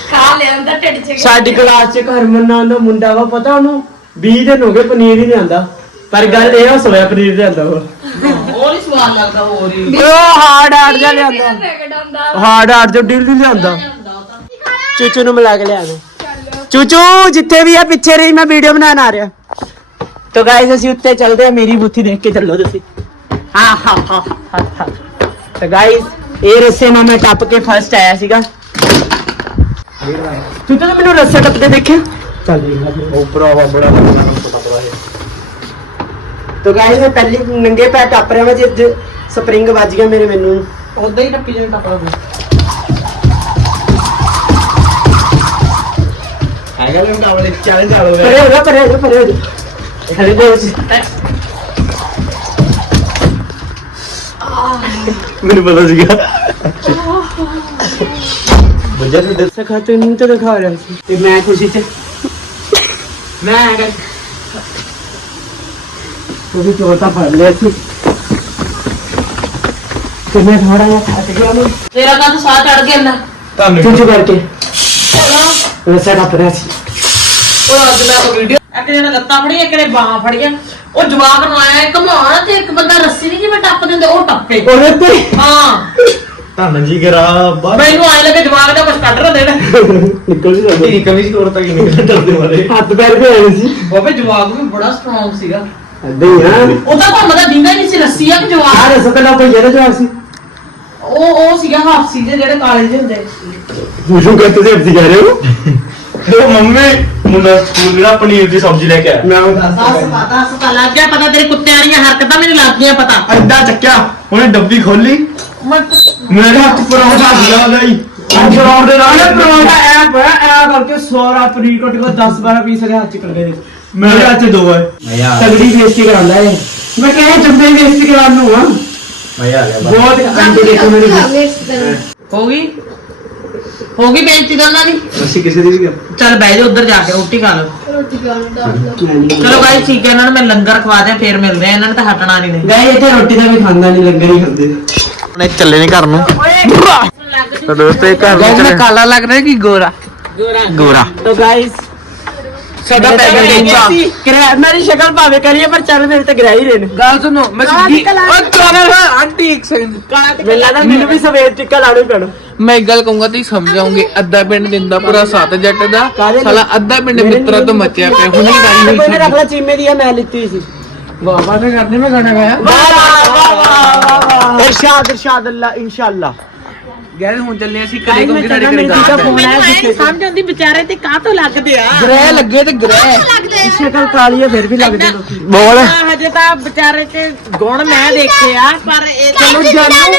ਖਾ ਲਿਆ ਅੰਦਰ ਢਿੱਡ ਚ ਸਾਡੀ ਕਲਾਸ 'ਚ ਹਰਮਨ ਨਾਂ ਦਾ ਮੁੰਡਾ ਵਾ ਪਤਾ ਉਹਨੂੰ? 20 ਦਿਨ ਹੋ ਗਏ ਪਨੀਰ ਹੀ ਨਹੀਂ ਆਂਦਾ। ਪਰ ਗੱਲ ਇਹ ਆ ਸੋਇਆ ਪਨੀਰ ਲਿਆਂਦਾ ਵਾ। ਉਹ ਨਹੀਂ ਸਵਾਦ ਲੱਗਦਾ ਹੋਰ ਹੀ। ਉਹ ਹਾਰਡ ਹਾਰਡ ਜਿਹਾ ਲਿਆਂਦਾ। ਹਾਰਡ ਹਾਰਡ ਜੋ ਡਿਲ ਨਹੀਂ ਲਿਆਂਦਾ। ਚੂਚੂ ਨੂੰ ਮਿਲਾ ਕੇ ਲਿਆ ਦੇ। ਚੂਚੂ ਜਿੱਥੇ ਵੀ ਆ ਪਿੱਛੇ ਰਹੀ ਮੈਂ ਵੀਡੀਓ ਬਣਾਉਣ ਆ ਰਿਹਾ। ਤੋ ਗਾਇਸ ਅਸੀਂ ਉੱਤੇ ਚੱਲਦੇ ਆ ਮੇਰੀ ਬੁੱਥੀ ਦੇਖ ਕੇ ਚੱਲੋ ਤੁਸੀਂ। ਹਾਂ ਹਾਂ ਹਾਂ ਹਾਂ ਹਾਂ। ਤਾਂ ਗਾਇਸ ਇਹ ਰੱਸੇ ਨਾਲ ਮੈਂ ਟੱਪ ਕੇ ਫਸਟ ਆਇਆ ਸੀਗਾ। ਤੂੰ ਤਾਂ ਮੈਨੂੰ ਰੱਸੇ ਟੱਪਦੇ ਦੇਖਿਆ? ਚੱਲ ਉਹ ਭਰਾਵਾ ਬੜਾ ਲੱਗਦਾ ਮੈਨੂੰ ਪਤਾ ਹੈ ਤੋ ਗਾਇਸ ਮੈਂ ਪਹਿਲੀ ਨੰਗੇ ਪੈਰ ਟੱਪ ਰਿਹਾ ਮੈਂ ਜਿੱਦ ਸਪਰਿੰਗ ਵੱਜ ਗਿਆ ਮੇਰੇ ਮੈਨੂੰ। ਉਦਾਂ ਹੀ ਟੱਪੀ ਜਿਵੇਂ ਟੱਪਦਾ ਤੂੰ। ਹੈਗਾ ਲੈ ਮੁਕਾਬਲੇ ਚੈਲੰਜ ਆ ਲੋ ਪਰੇ ਹੋ ਜਾ ਪਰੇ ਹੋ ਜਾ ਪਰੇ ਹੋ ਜਾ। ਹਲੇ ਦੇ ਮੈਨੂੰ ਪਤਾ ਸੀਗਾ। ਬੱਜਾ ਤੂੰ ਦੱਸ ਦਿਖਾ ਤੈਨੂੰ ਤਾਂ ਦਿਖਾ ਰਿਹਾ ਸੀ। ਤੇ ਮੈਂ ਖੁਸ਼ੀ ਚ ਮੈਂ ਤੁਸੀਂ ਚੋਤਾ ਫੜ ਲਿਆ ਸੀ ਤੇ ਮੈਂ ਥੋੜਾ ਜਿਹਾ ਥੱਕ ਗਿਆ ਮੈਂ ਤੇਰਾ ਕੱਦ ਸਾਹ ਚੜ ਗਿਆ ਨਾ ਤੁਹਾਨੂੰ ਚੁੱਪ ਕਰਕੇ ਰਸਾ ਟੱਪ ਰਿਹਾ ਸੀ ਉਹ ਅੱਜ ਮੈਂ ਉਹ ਵੀਡੀਓ ਇੱਕ ਜਣਾ ਲੱਤਾਂ ਫੜੀਆਂ ਇੱਕ ਨੇ ਬਾਹਾਂ ਫੜੀਆਂ। ਉਹ ਜਵਾਕ ਨੂੰ ਆਇਆ ਘਮਾਉਣ ਤੇ ਇੱਕ ਬੰਦਾ ਰੱਸੀ ਨਹੀਂ ਜਿਵੇਂ ਟੱਪ ਦਿੰਦੇ ਉਹ ਟੱਪੇ। ਉਹਦੇ ਤੇ ਹਾਂ। ਧੰਨ ਜੀ ਕਰਾ ਬਾਹਰ ਮੈਨੂੰ ਆਏ ਲੱਗੇ ਜਵਾਕ ਦਾ ਕੁਝ ਕੱਢ ਰਹੇ ਨੇ ਨਿਕਲ ਜੀ ਤੇਰੀ ਕਮੀ ਤੋੜ ਤੱਕ ਨਿਕਲ ਡਰਦੇ ਮਾਰੇ ਹੱਥ ਪੈਰ ਵੀ ਆਏ ਸੀ। ਬਾਬੇ ਜਵਾਕ ਵੀ ਬੜਾ ਸਟਰੋਂਗ ਸੀਗਾ। ਅੱਦੇ ਹੀ। ਆ ਉਹ ਤਾਂ ਘੁੰਮਦਾ ਦਿੰਦਾ ਹੀ ਨਹੀਂ ਸੀ ਰੱਸੀ ਆ ਕਿ ਜਵਾਕ? ਆ ਰਸੋ ਪਹਿਲਾਂ ਭਈਆ ਦਾ ਜਵਾਬ ਸੀ? ਉਹ ਉਹ ਸੀਗਾ ਹਾਫਸੀ ਦੇ ਜਿਹੜੇ ਕਾਲਜ ਦੇ ਹੁੰਦੇ ਤੁਸੀਂ ਕਹਿੰਦੇ ਤੁਸੀਂ ਆਪਸੀ ਕਹਿ ਰਹੇ ਹੋ? ਉਹ ਮੰਮੀ ਮੁੰਡਾ ਸਕੂਲ ਜਿਹੜਾ ਪਨੀਰ ਦੀ ਸਬਜ਼ੀ ਲੈ ਕੇ ਆਇਆ। ਮੈਂ ਉਹ ਦੱਸ ਪਤਾ ਪਤਾ ਲੱਗ ਗਿਆ ਪਤਾ ਤੇਰੇ ਕੁੱਤਿਆਂ ਵਾਲੀਆਂ ਹਰਕਤਾਂ ਮੈਨੂੰ ਲੱਗ ਗਈਆਂ ਪਤਾ। ਐਡਾ ਚੱਕਿਆ ਉਹਨੇ ਡੱਬੀ ਖੋਲੀ ਮੈਂ ਮੇਰੇ ਹੱਥ ਪਰੌਂਠਾ ਸੀਗਾ ਉਹਦਾ ਹੀ। ਅੱਜ ਪਰੌਂਠੇ ਦੇ ਨਾਲ ਪਰੌਂਠਾ। ਐਪ ਹੈ ਐ ਕਰਕੇ ਸੋਰਾ ਪਨੀਰ ਕੱਟ ਕੇ 10 12 ਪੀਸ ਦੇ ਹੱਥ ਚ ਕਰ ਗਏ ਮੈਂ ਕਿਹਾ ਅੱਜ ਦੋ ਹੈ ਮਜ਼ਾ ਤਗੜੀ ਬੇਇੱਜ਼ਤੀ ਕਰਾਉਂਦਾ ਏ ਮੈਂ ਕਿਹਾ ਜੰਦੇ ਬੇਇੱਜ਼ਤੀ ਕਰਾਉਣ ਨੂੰ ਆ। ਮਜ਼ਾ ਆ ਬਹੁਤ ਅੰਡੇ ਦੇਖੋ ਮੇਰੇ ਹੋ ਗਈ? ਹੋ ਗਈ ਬੇਇੱਜ਼ਤੀ ਤਾਂ ਉਹਨਾਂ ਅਸੀਂ ਕਿਸੇ ਦੀ ਵੀ ਚੱਲ ਬਹਿ ਜਾ ਉੱਧਰ ਜਾ ਕੇ ਰੋਟੀ ਖਾ ਲਓ। ਚਲੋ ਗਾਈ ਠੀਕ ਹੈ ਇਹਨਾਂ ਨੂੰ ਮੈਂ ਲੰਗਰ ਖਵਾ ਦਿਆਂ ਫੇਰ ਮਿਲਦੇ ਆ। ਇਹਨਾਂ ਨੇ ਤਾਂ ਹਟਣਾ ਨਹੀਂ ਨੇ। ਗਾਇ ਇੱਥੇ ਰੋਟੀ ਦਾ ਵੀ ਖਾਂਦਾ ਨਹੀਂ ਲੰਗਰ ਹੀ ਖਾਂਦੇ ਨੇ ਚੱਲੇ ਨੇ ਘਰ ਨੂੰ। ਦੋਸਤੋ ਇਹ ਘਰ ਨੂੰ ਚੱਲੇ। ਕਾਲਾ ਲੱਗ ਰਿਹਾ ਕਿ ਗੋਰਾ। ਗੋਰਾ। ਤਾਂ ਗਾਇਸ ਸਾਡਾ ਪੈਗਲ ਦੇਖਾ ਮੇਰੀ ਸ਼ਕਲ ਭਾਵੇਂ ਕਰੀਏ ਪਰ ਚਰਨ ਮੇਰੇ ਤੇ ਗਿਰਾ ਹੀ ਰਹੇ ਨੇ। ਗੱਲ ਸੁਣੋ ਮੈਂ ਸਿੱਧੀ ਓ ਚੋਨਰ ਆਂਟੀ ਇੱਕ ਸੈਕਿੰਡ ਮੈਨੂੰ ਲੱਗਦਾ ਮੈਨੂੰ ਵੀ ਸਵੇਰ ਟਿੱਕਾ ਲਾਣਾ ਪੈਣਾ। ਮੈਂ ਇੱਕ ਗੱਲ ਕਹੂੰਗਾ ਤੁਸੀਂ ਸਮਝਾਉਂਗੇ ਅੱਧਾ ਪਿੰਡ ਦਿੰਦਾ ਪੂਰਾ ਸੱਤ ਜੱਟ ਦਾ? ਸਾਲਾ ਅੱਧਾ ਪਿੰਡ ਮਿੱਤਰਾਂ ਤੋਂ ਮੱਚਿਆ ਪਿਆ ਹੁਣੇ ਗੱਲ ਕੋਈ ਹੋਈ ਨੇ ਰੱਖ ਲਾ ਚੀਮੇ ਦੀ ਆ ਮੈਂ ਲਿੱਤੀ ਸੀ। ਵਾਹ ਵਾਹ ਤੇ ਕਰਦੇ ਮੈਂ ਗਾਣਾ ਗਾਇਆ। ਵਾਹ ਵਾਹ ਵਾਹ। ਇਰਸ਼ਾਦ ਇਰਸ਼ਾਦ ਅੱਲਾ ਇਨਸ਼ਾਅੱਲਾ। ਗੈਸ ਹੁਣ ਚੱਲੇ ਅਸੀਂ ਮੈਂ ਕਿਉਂਕਿ ਸਾਡੇ ਮੇਰੀ ਦਾ ਫੋਨ ਆਇਆ ਤੋਂ। ਸਮਝ ਆਉਂਦੀ ਵਿਚਾਰੇ ਤੇ ਕਾਹ ਤੋਂ ਲੱਗਦੇ ਆ? ਗ੍ਰਹਿ ਲੱਗੇ ਤੇ ਗ੍ਰਹਿ। ਸ਼ਕਲ ਕਾਲੀ ਹੈ ਫਿਰ ਵੀ ਲੱਗਦੇ ਲੋਕੀ। ਬੋਲ। ਹਜੇ ਤਾਂ ਵਿਚਾਰੇ ਤੇ ਗੁਣ ਮੈਂ ਦੇਖੇ ਆ ਪਰ ਇਹ ਚਲੋ ਜਾਨੂ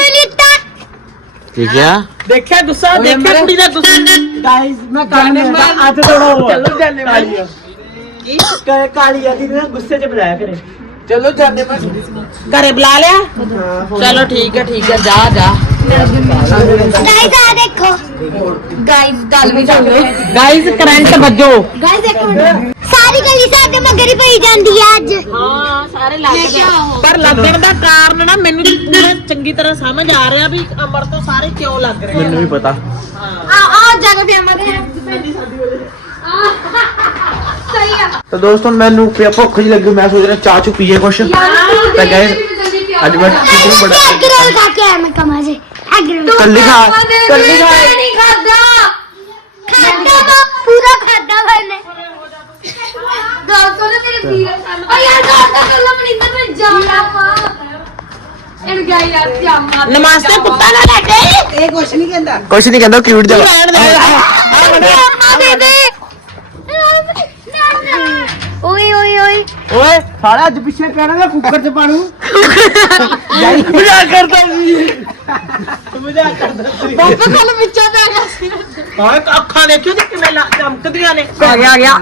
ਠੀਕ ਆ। ਦੇਖਿਆ ਗੁੱਸਾ ਦੇਖਿਆ ਕੁੜੀ ਦਾ ਗੁੱਸਾ। ਗਾਇਸ ਮੈਂ ਕਾਲੇ ਮੈਂ ਅੱਜ ਥੋੜਾ ਚਲੋ ਜਾਨੇ ਵਾਲੀ ਕ- ਕਾਲੀ ਆ ਦੀ ਨਾ ਗੁੱਸੇ 'ਚ ਬੁਲਾਇਆ ਕਰੇ। ਚਲੋ ਜਾਂਦੇ ਮੈਂ ਘਰੇ ਬੁਲਾ ਲਿਆ? ਚਲੋ ਠੀਕ ਹੈ ਠੀਕ ਹੈ ਜਾ ਜਾ। ਗਾਇਸ ਆ ਦੇਖੋ। ਗਾਇਸ ਗੱਲ ਵੀ ਚੱਲ ਰਹੀ ਗਾਇਸ ਕਰੰਟ ਵੱਜੋ। ਗਾਇਸ ਇੱਕ ਮਿੰਟ। ਸਾਰੀ ਗਲੀ ਸਾਡੇ ਮਗਰ ਹੀ ਪਈ ਜਾਂਦੀ ਆ ਅੱਜ। ਹਾਂ ਸਾਰੇ ਲੱਗਦੇ ਪਰ ਲੱਗਣ ਦਾ ਕਾਰਨ ਨਾ ਮੈਨੂੰ ਪੂਰਾ ਚੰਗੀ ਤਰ੍ਹਾਂ ਸਮਝ ਆ ਰਿਹਾ ਵੀ ਅਮਰ ਤੋਂ ਸਾਰੇ ਕਿਉਂ ਲੱਗ ਰਹੇ ਮੈਨੂੰ ਵੀ ਪਤਾ। ਆ ਆ ਜਾ ਕੇ ਮਗਰ। ਸਹੀ ਆ ਤਾਂ ਦੋਸਤੋ ਮੈਨੂੰ ਪਿਆ ਭੁੱਖ ਜੀ ਲੱਗੀ ਮੈਂ ਸੋਚ ਰਿਹਾ ਚਾਹ ਚੁ ਪੀਏ ਕੁਛ। ਤਾਂ ਗਏ ਅੱਜ ਮੈਂ ਚਿਕਨ ਬੜਾ ਐਗ ਰੋਲ ਖਾ ਕੇ ਆਇਆ ਮੈਂ ਕਮਾ ਜੇ। ਐਗ ਰੋਲ ਕੱਲੀ ਖਾ ਕੱਲੀ ਖਾ। ਨਹੀਂ ਖਾਦਾ। ਖਾਦਾ ਵਾ ਪੂਰਾ ਖਾਦਾ ਮੈਨੇ ਗੱਲ ਸੁਣ ਮੇਰੇ ਵੀਰ ਆ ਯਾਰ ਗੱਲ ਤਾਂ ਕਰ ਲਓ ਮਨਿੰਦਰ ਮੈਂ ਜਾਣਾ ਪਾ ਇਹਨੂੰ ਗਿਆ ਯਾਰ ਜਾਮਾ ਨਮਸਤੇ ਕੁੱਤਾ ਨਾ ਲੈ ਕੇ। ਕੁਛ ਨਹੀਂ ਕਹਿੰਦਾ। ਕਿਊਟ ਜਾ ਜਾਮਾ ਦੇ ਦੇ। ਓਏ ਓਏ ਓਏ। ਓਏ ਸਾਲਾ ਅੱਜ ਪਿੱਛੇ ਪੈਣਾ ਨਾ ਕੁੱਕਰ 'ਚ ਪਾਣੂ। ਮਜ਼ਾਕ ਕਰਦਾ ਸੀ। ਮਜ਼ਾਕ ਕਰਦਾ ਸੀ। ਬਾਪੂ ਕੱਲ ਵਿੱਚੋਂ ਪੈ ਗਿਆ ਸੀ। ਹਾਂ ਅੱਖਾਂ ਦੇਖਿਓ ਤੇ ਕਿਵੇਂ ਚਮਕਦੀਆਂ ਨੇ। ਆ ਗਿਆ ਆ ਗਿਆ।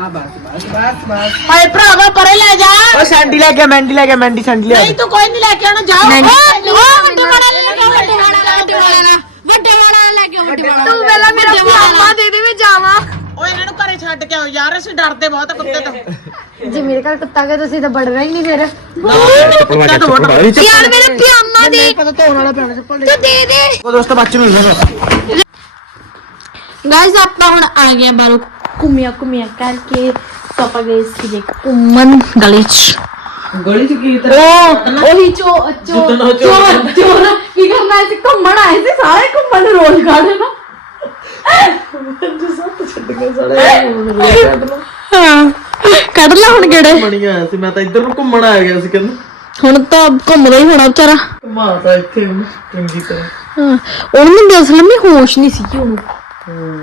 ਹਾਏ ਭਰਾਵਾ ਪਰੇ ਲੈ ਜਾ। ਓ ਸੈਂਡੀ ਲੈ ਕੇ ਮੈਂਡੀ ਲੈ ਕੇ ਮੈਂਡੀ ਸੈਂਡੀ ਲੈ ਨਹੀਂ ਤੂੰ ਕੋਈ ਨਹੀਂ ਲੈ ਕੇ ਆਣਾ ਜਾ। ਓ ਵੱਡੇ ਵਾਲਾ ਲੈ ਕੇ ਵੱਡੇ ਵਾਲਾ ਵੱਡੇ ਵਾਲਾ ਵੱਡੇ ਵਾਲਾ ਲੈ ਕੇ ਵੱਡੇ ਵਾਲਾ ਤੂੰ ਪਹਿਲਾਂ ਮੇਰਾ ਪਜਾਮਾ ਦੇ ਦੇ ਮੈਂ ਜਾਵਾਂ। ਓਏ ਇਹਨਾਂ ਨੂੰ ਘਰੇ ਛੱਡ ਕੇ ਆਓ। ਯਾਰ ਅਸੀਂ ਡਰਦੇ ਬਹੁਤ ਕੁੱਤੇ ਤੋਂ। ਜੇ ਮੇਰੇ ਘਰ ਕੁੱਤਾ ਗਿਆ ਤੁਸੀਂ ਤਾਂ ਬੜਨਾ ਹੀ ਨਹੀਂ ਫਿਰ ਕੁੱਤਾ ਤੋਂ ਬਹੁਤ ਯਾਰ ਮੇਰਾ ਪਜਾਮਾ ਦੇ ਪਤਾ ਧੋਣ ਵਾਲਾ ਪੈਣਾ ਚੱਪਲ ਤੂੰ ਦੇ ਦੇ ਉਹ ਦੋਸਤੋ ਬੱਚ ਨੂੰ ਗਾਇਸ ਆਪਾਂ ਹੁਣ ਆ ਗਏ ਬਾਹਰੋਂ ਘੁੰਮਿਆ ਘੁੰਮਿਆ ਕਰਕੇ ਤਾਂ ਆਪਾਂ ਗਏ ਸੀਗੇ ਘੁੰਮਣ ਗਲੀ ਚ ਗਲੀ ਚ ਕੀ ਉਹ ਉਹੀ ਚੋ ਚੋ ਜਿੱਦਣ ਉਹ ਚੋਰ- ਚੋਰ ਚੋਰ ਕੀ ਕਰਨਾ ਸੀ ਘੁੰਮਣ ਆਏ ਸੀ ਸਾਰੇ ਘੁੰਮਣ ਰੋਲ ਗਾੜੇ ਨਾ ਹਾਂ ਕੱਢ ਲੈ ਹੁਣ ਕਿਹੜੇ। ਬਣੀ ਆਇਆ ਸੀ ਮੈਂ ਤਾਂ ਇੱਧਰ ਨੂੰ ਘੁੰਮਣ ਆ ਗਿਆ ਸੀ ਕਹਿੰਦਾ। ਹੁਣ ਤਾਂ ਘੁੰਮਦਾ ਹੀ ਹੋਣਾ ਵਿਚਾਰਾ। ਮਾਤਾ ਇੱਥੇ ਉਹਨੂੰ ਚੰਗੀ ਤਰ੍ਹਾਂ। ਹਾਂ ਉਹਨੂੰ ਵੀ ਅਸਲ ਵਿੱਚ ਹੋਸ਼ ਨਹੀਂ ਸੀ ਉਹਨੂੰ।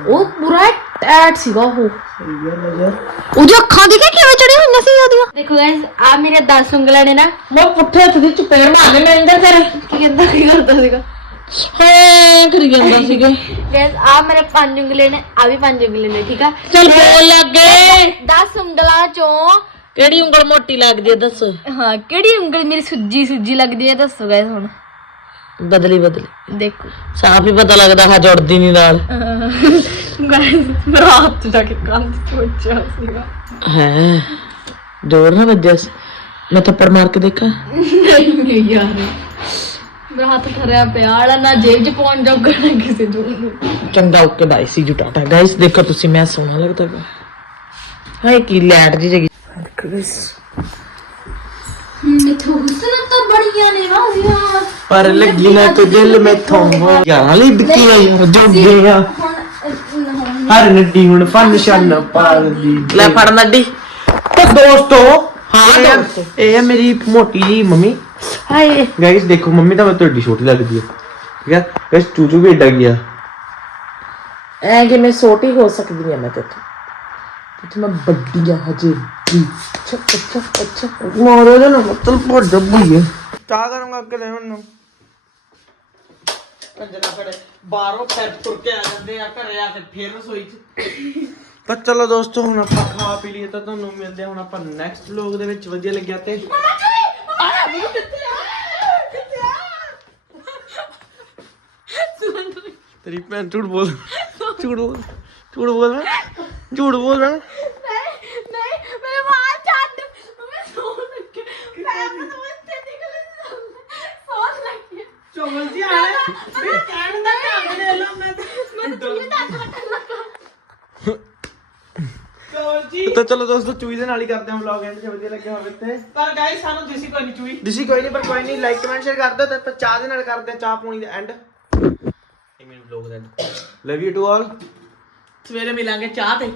ਉਹ ਪੂਰਾ ਟੈਟ ਸੀਗਾ ਉਹ। ਉਹਦੀ ਅੱਖਾਂ ਦੀ ਕਿਵੇਂ ਚੜੀ ਹੋਈਆਂ ਸੀ ਉਹਦੀਆਂ? ਦੇਖੋ ਗਾਇਸ ਆ ਮੇਰੇ 10 ਉਂਗਲਾਂ ਨੇ ਨਾ ਮੈਂ ਪੁੱਠੇ ਹੱਥ ਦੀ ਚਪੇੜ ਮਾਰਨੇ ਮੈਂ ਅੰਦਰ ਫਿਰ ਕੀ ਕਹਿੰਦਾ ਕੀ ਕਰਦਾ ਸੀਗਾ? ਹੈ ਕਰੀ ਜਾਂਦਾ ਸੀਗਾ। ਗਾਇਸ ਆ ਮੇਰੇ ਪੰਜ ਉਂਗਲੇ ਨੇ ਆ ਵੀ ਪੰਜ ਉਂਗਲੇ ਨੇ ਠੀਕ ਆ? ਚੱਲ ਬੋਲ ਲੱਗੇ। 10 ਉਂਗਲਾਂ ਚੋਂ? ਕਿਹੜੀ ਉਂਗਲ ਮੋਟੀ ਲੱਗਦੀ ਹੈ ਦੱਸੋ? ਹਾਂ ਕਿਹੜੀ ਉਂਗਲ ਮੇਰੀ ਸੁੱਜੀ ਸੁੱਜੀ ਲੱਗਦੀ ਹੈ ਦੱਸੋ ਗਾਇਸ ਹੁਣ। ਬਦਲੀ ਬਦਲੀ। ਦੇਖੋ। ਸਾਫ਼ ਹੀ ਪਤਾ ਲੱਗਦਾ ਹਾਂ ਜੁੜਦੀ ਨਹੀਂ ਨਾਲ। ਗਾਇਸ ਮੇਰਾ ਹੱਥ ਜਾ ਕੇ ਕੰਨ ਵੱਜਿਆ ਸੀਗਾ। ਹੈ ਜ਼ੋਰ ਨਾ ਵੱਜਿਆ ਮੈਂ ਥੱਪੜ ਮਾਰ ਕੇ ਦੇਖਾਂ। ਨਹੀਂ ਯਾਰ। ਮੇਰਾ ਹੱਥ ਖਰਿਆ ਪਿਆ ਨਾ ਜੇਬ ਚ ਪਾਉਣ ਜੋਗਾ ਨਾ ਕਿਸੇ ਨੂੰ। ਚੰਗਾ ਓਕੇ ਬਾਈ ਸੀ ਜੂ ਟਾਟਾ ਗਾਇਸ ਦੇਖੋ ਤੁਸੀਂ ਮੈਂ ਸੋਹਣਾ ਲੱਗਦਾ ਪਿਆ। ਹਾਏ ਕੀ ਲੈਟ ਜੀ ਜਗੀ। ਮਿੱਠੂ ਹੁਸਨ ਤਾਂ ਬੜੀਆਂ ਨੇ ਵਾਜ਼ੀਆਂ ਪਰ ਲੱਗੀ ਨਾ ਕੋ ਦਿਲ ਮੈਥੋਂ। ਯਾਰਾਂ ਲਈ ਬਿੱਕੀ ਨਹੀਂ ਜੋਗੇ ਆ। ਹਰ ਨੱਡੀ ਹੁਣ ਫਨ ਸ਼ਨ ਪਾਲਦੀ। ਲੈ ਫੜ ਨੱਡੀ। ਤੇ ਦੋਸਤੋ ਹਾਂ, ਦੋਸਤੋ। ਇਹ ਹੈ ਮੇਰੀ ਮੋਟੀ ਜੀ ਮੰਮੀ। ਹਾਏ। ਗਾਇਸ ਦੇਖੋ ਮੰਮੀ ਤਾਂ ਮੈਂ ਤੁਹਾਡੀ ਛੋਟੀ ਲੱਗਦੀ ਹੈ ਠੀਕ ਹੈ ਗਾਇਸ ਚੂਚੂ ਵੀ ਏਡਾ ਗਿਆ ਐ ਕਿ ਮੈਂ ਛੋਟੀ ਹੋ ਸਕਦੀ ਆ ਮੈਂ ਤੇ ਤੇ ਮੈਂ ਵੱਡੀ ਆ ਹਜੇ ਵੀ ਅੱਛਾ ਅੱਛਾ ਅੱਛਾ ਮਾਰੋ ਨਾ ਮਤਲਬ ਬਹੁਤ ਡੱਬੀ ਹੈ ਚਾਹ ਕਰੂੰਗਾ ਅੱਗੇ ਲੈ ਹੁਣ ਕੰਜਰਾ ਕੜੇ ਬਾਹਰੋਂ ਫਿਰ ਤੁਰ ਕੇ ਆ ਜਾਂਦੇ ਆ ਘਰੇ ਆ ਕੇ ਫੇਰ ਰਸੋਈ 'ਚ। ਤਾਂ ਚਲੋ ਦੋਸਤੋ ਹੁਣ ਆਪਾਂ ਖਾ ਪੀ ਲਈਏ ਤਾਂ ਤੁਹਾਨੂੰ ਮਿਲਦੇ ਹੁਣ ਆਪਾਂ ਨੈਕਸਟ ਵਲੌਗ ਦੇ ਵਿੱਚ। ਵਧੀਆ ਲੱਗਿਆ ਤੇ ਤੇਰੀ ਭੈਣ ਝੂਠ ਬੋਲ। ਝੂਠ ਬੋਲ ਝੂਠ ਬੋਲ। ਝੂਠ ਬੋਲ ਨਾ ਨਹੀਂ ਨਹੀਂ ਮੇਰੇ ਵਾਲ ਛੱਡ ਮੈਂ ਸੌਣ ਲੱਗੇ ਮੈਂ ਤਾਂ ਇੱਥੇ ਨਿਕਲ ਸੌਣ ਲੱਗੇ ਚੋਲ ਜੀ ਆਲੇ ਮੈਂ ਕਹਿਣ ਦਾ ਢੰਗ ਦੇ ਲੋ ਮੈਂ ਮੈਂ ਤਾਂ ਲੱਗਾ। ਚੋਲ ਜੀ। ਤਾਂ ਚਲੋ ਦੋਸਤੋ ਚੂਈ ਦੇ ਨਾਲ ਹੀ ਕਰਦੇ ਹਾਂ ਵਲੌਗ ਐਂਡ ਜੇ ਵਧੀਆ ਲੱਗਿਆ ਹੋਵੇ ਤੇ। ਪਰ ਗਾਇਸ ਸਾਨੂੰ ਦਿਸੀ ਕੋਈ ਨਹੀਂ ਚੂਈ ਦਿਸੀ ਕੋਈ ਨਹੀਂ ਪਰ ਕੋਈ ਨਹੀਂ ਲਾਈਕ ਕਮੈਂਟ ਸ਼ੇਅਰ ਕਰ ਦਿਓ ਤੇ ਚਾਹ ਦੇ ਨਾਲ ਕਰਦੇ ਹਾਂ ਚਾਹ ਪੂਣੀ ਦਾ ਐਂਡ ਇਹ ਮੇਰੇ vlog the end love you to all ਸਵੇਰੇ ਮਿਲਾਂਗੇ ਚਾਹ ਤੇ।